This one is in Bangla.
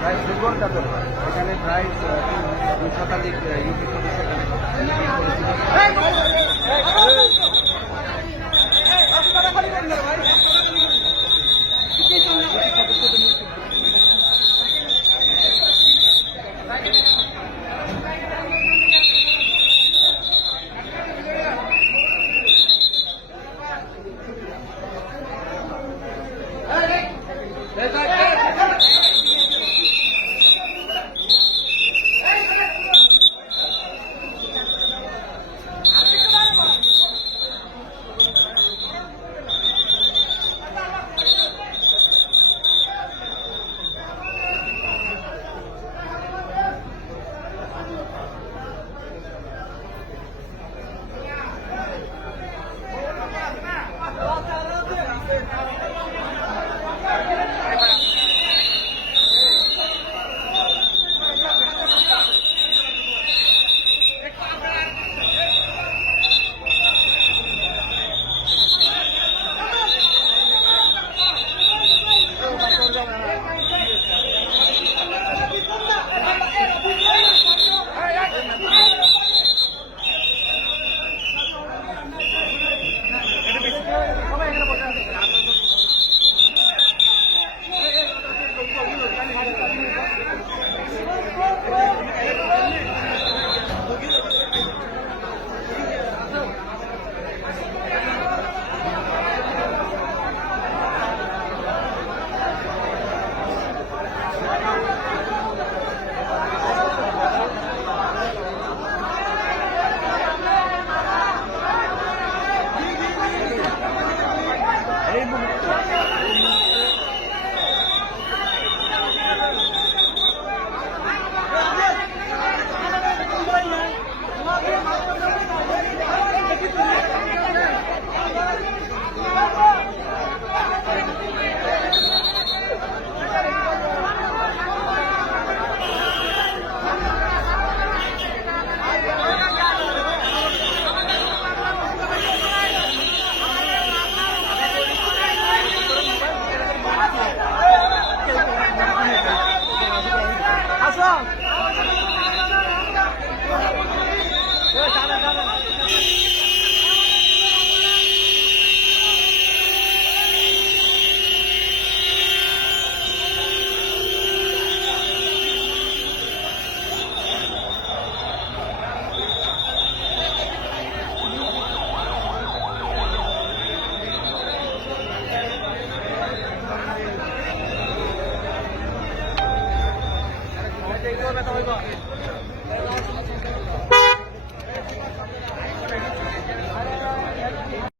প্রায় দু ঘণ্টা তো এখানে প্রায় দুই শতাধিক ইউপি পুলিশের দেখব ব্যথা হইব